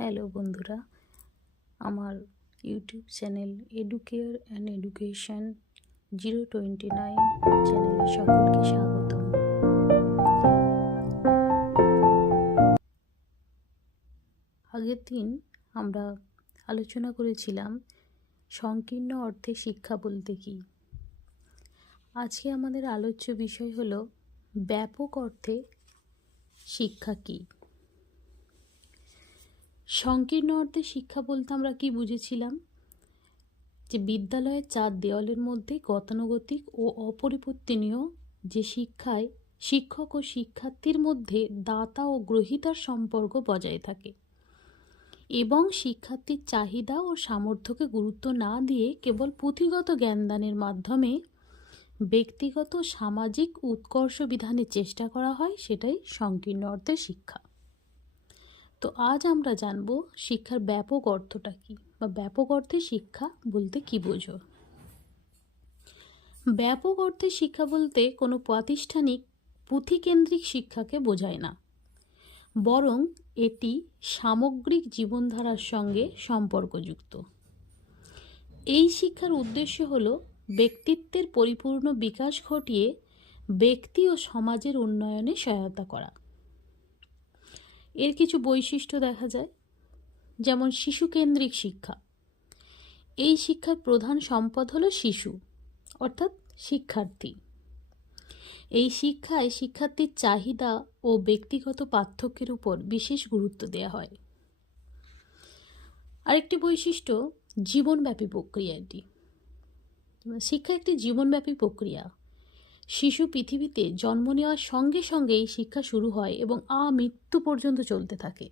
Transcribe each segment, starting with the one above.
Hello বন্ধুরা, আমার YouTube channel Educare and Education zero twenty nine চ্যানেলে সকলকে স্বাগতম। আগের দিন আমরা আলোচনা করেছিলাম সংকীর্ণ অর্থে শিক্ষা বলতে কী। আজকে আমাদের আলোচ্য বিষয় হলো ব্যাপক অর্থে শিক্ষা কী। সংকীর্ণ অর্থে শিক্ষা বলতে আমরা কি বুঝেছিলাম? যে বিদ্যালয়ের চার দেওয়ালের মধ্যে গতানুগতিক ও অপরিবর্তনীয় যে শিক্ষায় শিক্ষক ও শিক্ষার্থীর মধ্যে দাতা ও গ্রহিতার সম্পর্ক বজায় থাকে এবং শিক্ষার্থীর চাহিদা ও সামর্থ্যকে গুরুত্ব না দিয়ে কেবল পুঁথিগত জ্ঞানদানের মাধ্যমে ব্যক্তিগত সামাজিক উৎকর্ষ বিধানের চেষ্টা করা হয়, সেটাই সংকীর্ণ অর্থের শিক্ষা। তো আজ আমরা জানব শিক্ষার ব্যাপক অর্থটা কী বা ব্যাপক অর্থে শিক্ষা বলতে কী বোঝো? ব্যাপক অর্থে শিক্ষা বলতে কোনো প্রাতিষ্ঠানিক পুঁথিকেন্দ্রিক শিক্ষাকে বোঝায় না। বরং এটি সামগ্রিক জীবনধারার সঙ্গে সম্পর্কযুক্ত। এই শিক্ষার উদ্দেশ্য হল ব্যক্তিত্বের পরিপূর্ণ বিকাশ ঘটিয়ে ব্যক্তি ও সমাজের উন্নয়নে সহায়তা করা। এর কিছু বৈশিষ্ট্য দেখা যায়, যেমন শিশুকেন্দ্রিক শিক্ষা। এই শিক্ষার প্রধান সম্পদ হলো শিশু, অর্থাৎ শিক্ষার্থী। এই শিক্ষায় শিক্ষার্থীর চাহিদা ও ব্যক্তিগত পার্থক্যের উপর বিশেষ গুরুত্ব দেওয়া হয়। আরেকটি বৈশিষ্ট্য, জীবনব্যাপী প্রক্রিয়া এটি শিক্ষা একটি জীবনব্যাপী প্রক্রিয়া। শিশু পৃথিবীতে জন্ম নেওয়ার সঙ্গে সঙ্গে এই শিক্ষা শুরু হয় এবং আমৃত্যু পর্যন্ত চলতে থাকে।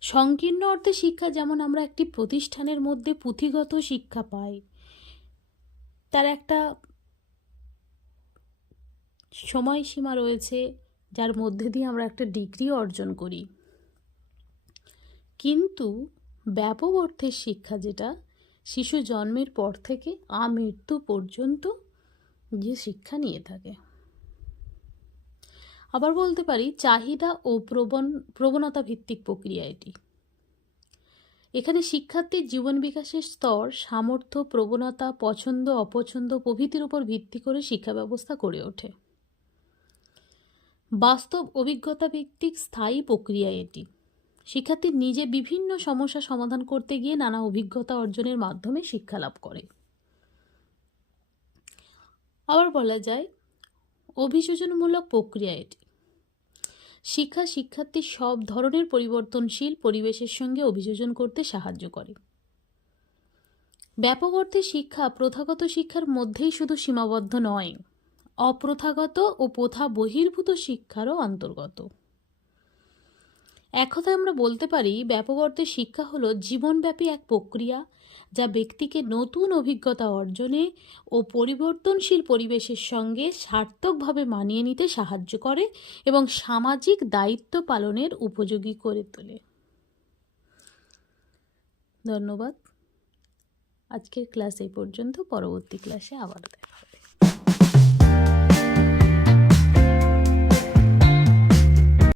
সংকীর্ণ অর্থে শিক্ষা যেমন আমরা একটি প্রতিষ্ঠানের মধ্যে পুঁথিগত শিক্ষা পাই, তার একটা সময়সীমা রয়েছে যার মধ্যে দিয়ে আমরা একটা ডিগ্রি অর্জন করি। কিন্তু ব্যাপক অর্থের শিক্ষা যেটা, শিশু জন্মের পর থেকে আমৃত্যু পর্যন্ত যে শিক্ষা নিয়ে থাকে। আবার বলতে পারি, চাহিদা ও প্রবণ প্রবণতা ভিত্তিক প্রক্রিয়া এটি। এখানে শিক্ষার্থীর জীবন বিকাশের স্তর, সামর্থ্য, প্রবণতা, পছন্দ, অপছন্দ প্রভৃতির উপর ভিত্তি করে শিক্ষা ব্যবস্থা গড়ে ওঠে। বাস্তব অভিজ্ঞতা ভিত্তিক স্থায়ী প্রক্রিয়া এটি। শিক্ষার্থী নিজে বিভিন্ন সমস্যা সমাধান করতে গিয়ে নানা অভিজ্ঞতা অর্জনের মাধ্যমে শিক্ষা লাভ করে। আবার বলা যায়, অভিযোজনমূলক প্রক্রিয়া এটি। শিক্ষা শিক্ষার্থী সব ধরনের পরিবর্তনশীল পরিবেশের সঙ্গে অভিযোজন করতে সাহায্য করে। ব্যাপক অর্থে শিক্ষা প্রথাগত শিক্ষার মধ্যেই শুধু সীমাবদ্ধ নয়, অপ্রথাগত ও প্রথা বহির্ভূত শিক্ষারও অন্তর্গত। এক কথায় আমরা বলতে পারি ব্যাপক অর্থে শিক্ষা হলো জীবনব্যাপী এক প্রক্রিয়া যা ব্যক্তিকে নতুন অভিজ্ঞতা অর্জনে ও পরিবর্তনশীল পরিবেশের সঙ্গে সার্থকভাবে মানিয়ে নিতে সাহায্য করে এবং সামাজিক দায়িত্ব পালনের উপযোগী করে তোলে। ধন্যবাদ। আজকের ক্লাস এই পর্যন্ত। পরবর্তী ক্লাসে আবার দেখা